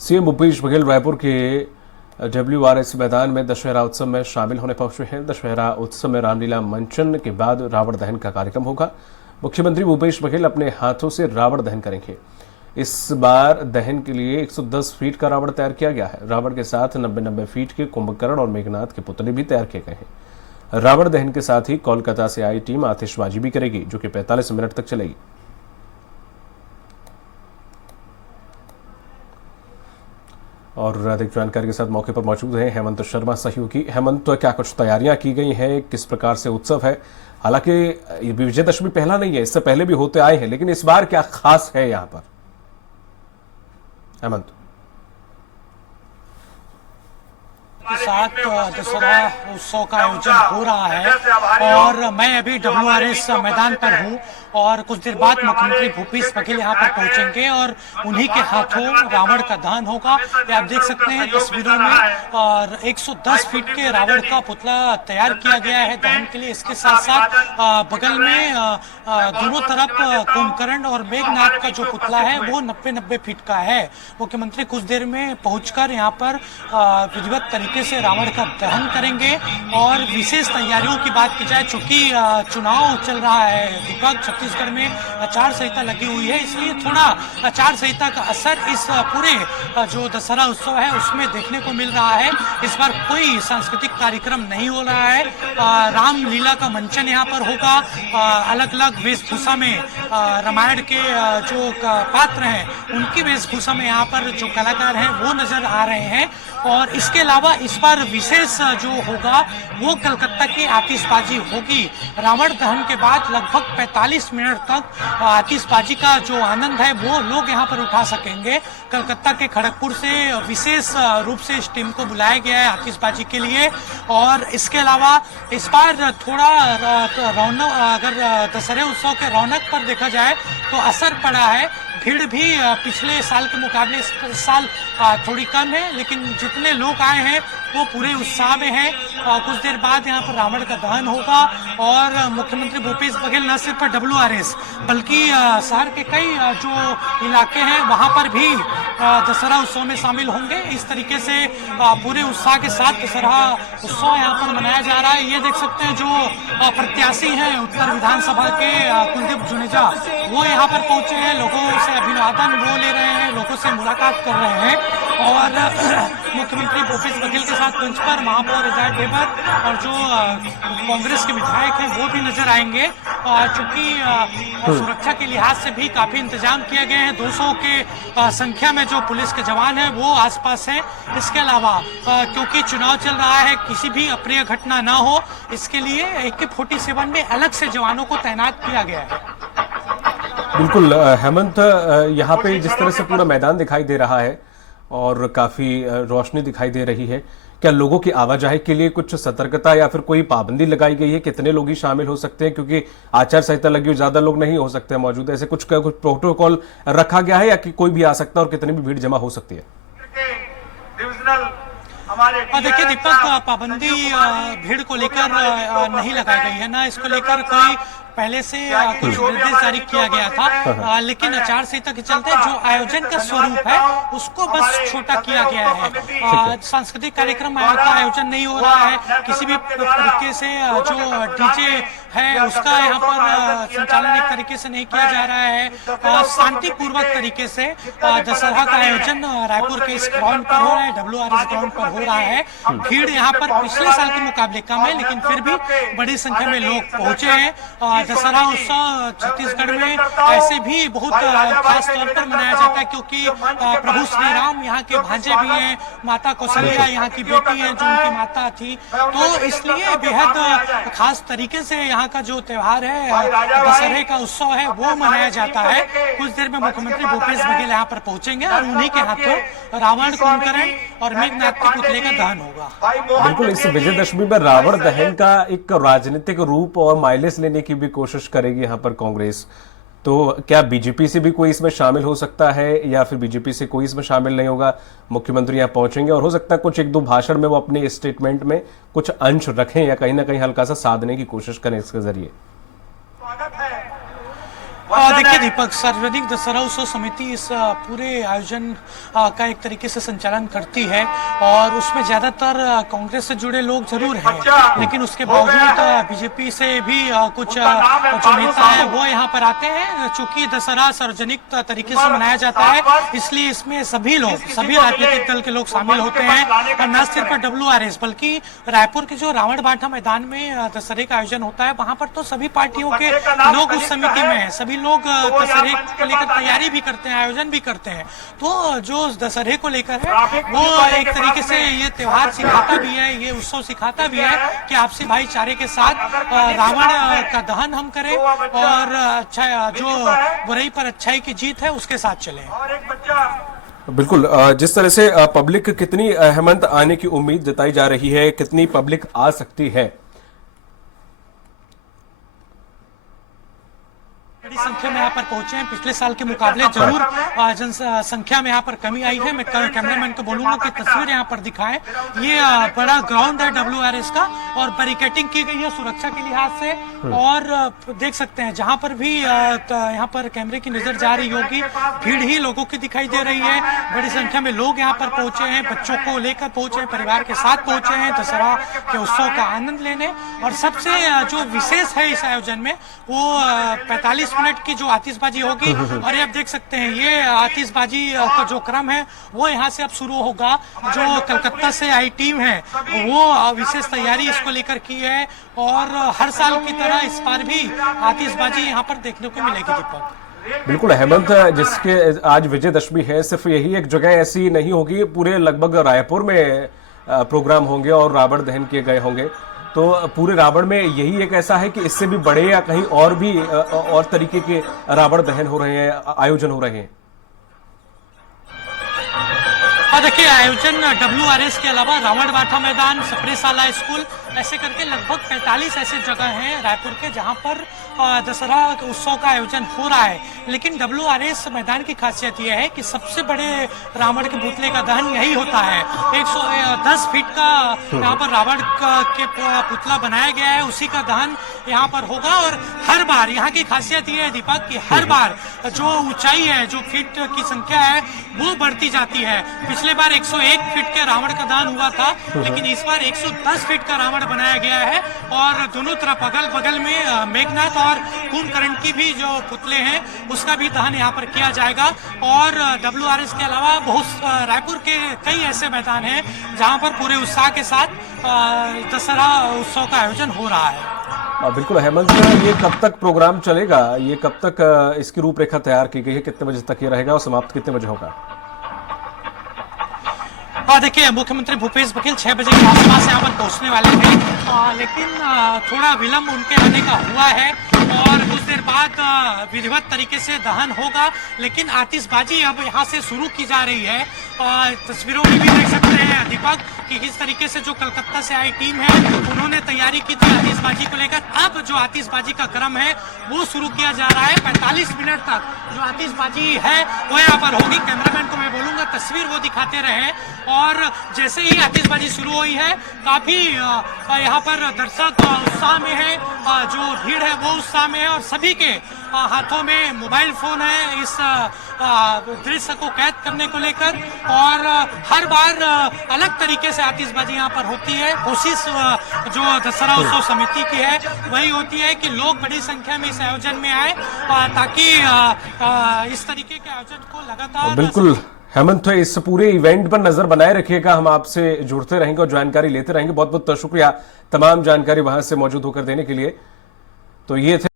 CM Bhupesh Baghel Raipur के WRS मैदान में दशहरा उत्सव में शामिल होने पहुंचे हैं। दशहरा उत्सव में रामलीला मंचन के बाद रावण दहन का कार्यक्रम होगा। मुख्यमंत्री भूपेश बघेल अपने हाथों से रावण दहन करेंगे। इस बार दहन के लिए 110 फीट का रावण तैयार किया गया है। रावण के साथ 90 फीट के कुंभकर्ण और मेघनाथ के पुतले भी तैयार किए गए हैं। रावण दहन के साथ ही कोलकाता से आई टीम आतिशबाजी भी करेगी, जो कि 45 मिनट तक चलेगी। और अधिक जानकारी के साथ मौके पर मौजूद हैं हेमंत शर्मा सहयोगी। हेमंत, तो क्या कुछ तैयारियां की गई हैं, किस प्रकार से उत्सव है? हालांकि विजयदशमी पहला नहीं है, इससे पहले भी होते आए हैं, लेकिन इस बार क्या खास है यहां पर हेमंत? के साथ दशहरा उत्सव का आयोजन हो रहा है और मैं अभी WRS मैदान पर हूं और कुछ देर बाद मुख्यमंत्री भूपेश बघेल यहां पर पहुंचेंगे और उन्हीं के हाथों रावण का दहन होगा। ये आप देख सकते हैं तस्वीरों में, और 110 फीट के रावण का पुतला तैयार किया गया है दहन के लिए। इसके साथ साथ बगल में दोनों तरफ कुंभकर्ण और मेघनाथ का जो पुतला है वो 90 फीट का है। मुख्यमंत्री कुछ देर में पहुंचकर यहाँ पर विधिवत तरीके से रावण का दहन करेंगे। और विशेष तैयारियों की बात की जाए, चूंकि चुनाव चल रहा है दीपक, छत्तीसगढ़ में आचार संहिता लगी हुई है, इसलिए थोड़ा आचार संहिता का असर इस पूरे जो दशहरा उत्सव है उसमें देखने को मिल रहा है। इस बार कोई सांस्कृतिक कार्यक्रम नहीं हो रहा है। रामलीला का मंचन यहाँ पर होगा। अलग अलग वेशभूषा में रामायण के जो पात्र हैं उनकी वेशभूषा में यहाँ पर जो कलाकार हैं वो नजर आ रहे हैं। और इसके अलावा इस बार विशेष जो होगा वो कलकत्ता की आतिशबाजी होगी। रावण दहन के बाद लगभग 45 मिनट तक आतिशबाजी का जो आनंद है वो लोग यहाँ पर उठा सकेंगे। कलकत्ता के खड़गपुर से विशेष रूप से इस टीम को बुलाया गया है आतिशबाजी के लिए। और इसके अलावा इस बार थोड़ा रौनक, अगर दशहरे उत्सव के रौनक पर देखा जाए तो असर पड़ा है। भीड़ भी पिछले साल के मुकाबले इस साल थोड़ी कम है, लेकिन जितने लोग आए हैं वो पूरे उत्साह में हैं। कुछ देर बाद यहाँ पर रावण का दहन होगा और मुख्यमंत्री भूपेश बघेल न सिर्फ WRS बल्कि शहर के कई जो इलाके हैं वहाँ पर भी दशहरा उत्सव में शामिल होंगे। इस तरीके से पूरे उत्साह के साथ दशहरा उत्सव यहाँ पर मनाया जा रहा है। ये देख सकते हैं जो प्रत्याशी हैं उत्तर विधानसभा के कुलदीप जुनेजा, वो यहाँ पर पहुंचे हैं, लोगों से अभिवादन वो ले रहे हैं, लोगों से मुलाकात कर रहे हैं। और मुख्यमंत्री भूपेश बघेल के साथ मंच पर महापौर रिजार्ड देवर और जो कांग्रेस के विधायक हैं वो भी नजर आएंगे। चूंकि सुरक्षा के लिहाज से भी काफी इंतजाम किए गए हैं। 200 के संख्या में जो पुलिस के जवान हैं वो आसपास हैं। इसके अलावा क्योंकि चुनाव चल रहा है, किसी भी अप्रिय घटना ना हो, इसके लिए AK-47 में अलग से जवानों को तैनात किया गया है। बिल्कुल हेमंत, यहाँ पे जिस तरह से पूरा मैदान दिखाई दे रहा है और काफी रोशनी दिखाई दे रही है, क्या लोगों की आवाजाही के लिए कुछ सतर्कता या फिर कोई पाबंदी लगाई गई है? कितने लोग ही शामिल हो सकते हैं, क्योंकि आचार संहिता लगी हुई, ज्यादा लोग नहीं हो सकते मौजूद? ऐसे कुछ प्रोटोकॉल रखा गया है या कि कोई भी आ सकता है और कितनी भी भीड़ जमा हो सकती है? देखिए दीपक, पाबंदी भीड़ को लेकर नहीं लगाई गई है, ना इसको लेकर कोई पहले से कुछ निर्देश जारी किया गया था। लेकिन आचार संहिता के चलते जो आयोजन का स्वरूप है उसको बस छोटा किया गया है। सांस्कृतिक कार्यक्रम का आयोजन नहीं हो रहा है। किसी भी तरीके से जो DJ है उसका यहाँ पर संचालन एक तरीके से नहीं किया जा रहा है। शांतिपूर्वक तरीके से दशहरा का आयोजन रायपुर के इस ग्राउंड पर हो रहा है, WRS ग्राउंड पर हो रहा है। भीड़ यहाँ पर पिछले साल के मुकाबले कम है, लेकिन फिर भी बड़ी संख्या में लोग पहुंचे हैं। दशहरा उत्सव छत्तीसगढ़ में ऐसे भी बहुत खास तौर पर मनाया जाता है क्योंकि प्रभु श्री राम यहाँ के भांजे भी हैं, माता कौशल्या यहाँ की बेटी है जो उनकी माता थी, तो इसलिए बेहद खास तरीके से यहाँ का जो त्योहार है, दशहरे का उत्सव है, वो मनाया जाता है। कुछ देर में मुख्यमंत्री भूपेश बघेल यहाँ पर पहुंचेंगे और उन्हीं के हाथों रावण, कुंभकर्ण और मेघनाथ के पुतले का दहन होगा। बिल्कुल, इस विजयदशमी में रावण दहन का एक राजनीतिक रूप और माइलेज लेने की भी कोशिश करेगी यहाँ पर कांग्रेस, तो क्या बीजेपी से भी कोई इसमें शामिल हो सकता है या फिर बीजेपी से कोई इसमें शामिल नहीं होगा? मुख्यमंत्री यहाँ पहुंचेंगे और हो सकता है कुछ एक दो भाषण में वो अपने स्टेटमेंट में कुछ अंश रखें या कहीं ना कहीं हल्का सा साधने की कोशिश करें इसके जरिए। देखिए दीपक, सार्वजनिक दशहरा उत्सव समिति इस पूरे आयोजन का एक तरीके से संचालन करती है और उसमें ज्यादातर कांग्रेस से जुड़े लोग जरूर हैं, लेकिन उसके बावजूद बीजेपी से भी कुछ जो नेता है वो यहाँ पर आते हैं। चूंकि दशहरा सार्वजनिक तरीके से मनाया जाता है, इसलिए इसमें सभी लोग, सभी राजनीतिक दल के लोग शामिल होते हैं और न सिर्फ WRS बल्कि रायपुर के जो रावण बाटा मैदान में दशहरे का आयोजन होता है, वहां पर तो सभी पार्टियों के लोग उस समिति में हैं। सभी लोग दशहरे को लेकर तैयारी भी करते हैं, आयोजन भी करते हैं। तो जो दशहरे को लेकर है वो एक तरीके से ये त्योहार सिखाता भी है, ये उत्सव सिखाता भी है कि आपसी भाईचारे के साथ रावण का दहन हम करें और अच्छा, जो बुराई पर अच्छाई की जीत है उसके साथ चलें। बिल्कुल, जिस तरह से पब्लिक कितनी हेमंत आने की उम्मीद जताई जा रही है, कितनी पब्लिक आ सकती है? बड़ी संख्या में यहाँ पर पहुंचे हैं। पिछले साल के मुकाबले जरूर जनसंख्या में यहाँ पर कमी आई है। मैं कैमरामैन को बोलूंगा कि तस्वीर यहाँ पर दिखाएं। ये बड़ा ग्राउंड है WRS का और बैरिकेडिंग की गई है सुरक्षा के लिहाज से। और देख सकते हैं जहाँ पर भी यहाँ पर कैमरे की नजर जा रही होगी, भीड़ ही लोगों की दिखाई दे रही है। बड़ी संख्या में लोग यहाँ पर पहुंचे हैं, बच्चों को लेकर पहुंचे हैं, परिवार के साथ पहुंचे हैं दशहरा के उत्सव का आनंद लेने। और सबसे जो विशेष है इस आयोजन में वो 45 मिनट की जो आतिशबाजी होगी। और ये आप देख सकते हैं, ये आतिशबाजी का जो क्रम है वो यहाँ से अब शुरू होगा। जो कलकत्ता से आई टीम है वो विशेष तैयारी इसको लेकर की है और हर साल की तरह इस बार भी आतिशबाजी यहाँ पर देखने को मिलेगी। दीपक, बिल्कुल हेमंत, जिसके आज विजयदशमी है, सिर्फ यही एक जगह ऐसी नहीं होगी, पूरे लगभग रायपुर में प्रोग्राम होंगे और रावण दहन किए गए होंगे। तो पूरे रावण में यही एक ऐसा है कि इससे भी बड़े या कहीं और भी और तरीके के रावण दहन हो रहे हैं, आयोजन हो रहे हैं? देखिए, आयोजन WRS के अलावा रावण बाटा मैदान, सप्रेशाला स्कूल, ऐसे करके लगभग 45 ऐसे जगह हैं रायपुर के जहां पर दशहरा उत्सव का आयोजन हो रहा है। लेकिन WRS मैदान की खासियत यह है कि सबसे बड़े रावण के पुतले का दहन यही होता है। 110 फीट का यहाँ पर रावण के पुतला बनाया गया है, उसी का दहन यहाँ पर होगा। और हर बार यहाँ की खासियत यह है दीपक कि हर बार जो ऊंचाई है, जो फीट की संख्या है वो बढ़ती जाती है। पिछले बार 101 फीट के रावण का दहन हुआ था, लेकिन इस बार 110 फीट का रावण बनाया गया है। और दोनों तरफ अगल बगल में मेघनाथ और कुंभकर्ण की भी जो पुतले हैं उसका भी दहन यहाँ पर किया जाएगा। और WRS के अलावा बहुत रायपुर के कई ऐसे मैदान हैं जहाँ पर पूरे उत्साह के साथ दशहरा उत्सव का आयोजन हो रहा है। बिल्कुल हेमंत, ये कब तक प्रोग्राम चलेगा? ये कब तक इसकी रूपरेखा तैयार की गई है? कितने बजे तक ये रहेगा और समाप्त कितने बजे होगा? देखिए, मुख्यमंत्री भूपेश बघेल 6 बजे के आसपास यहाँ पर पहुँचने वाले थे, लेकिन थोड़ा विलंब उनके आने का हुआ है और कुछ देर बाद विधिवत तरीके से दहन होगा। लेकिन आतिशबाजी अब यहाँ से शुरू की जा रही है। तस्वीरों में भी देख सकते हैं दीपक कि किस तरीके से जो कलकत्ता से आई टीम है उन्होंने तैयारी की थी आतिशबाजी को लेकर। अब जो आतिशबाजी का क्रम है वो शुरू किया जा रहा है। 45 मिनट तक जो आतिशबाजी है वो यहाँ पर होगी। कैमरामैन को मैं बोलूंगा तस्वीर वो दिखाते रहे। और जैसे ही आतिशबाजी शुरू हुई है, काफी यहाँ पर दर्शक उत्साह में है, जो भीड़ है वो उत्साह में है और सभी के हाथों में मोबाइल फोन है इस दृश्य को कैद करने को लेकर। और हर बार अलग तरीके से आतिशबाजी यहाँ पर होती है। कोशिश जो दशहरा उत्सव समिति की है वही होती है कि लोग बड़ी संख्या में इस आयोजन में आए ताकि इस तरीके के आयोजन को लगातार। बिल्कुल हेमंत, तो इस पूरे इवेंट पर नजर बनाए रखिएगा, हम आपसे जुड़ते रहेंगे और जानकारी लेते रहेंगे। बहुत बहुत शुक्रिया तमाम जानकारी वहां से मौजूद होकर देने के लिए। तो ये थे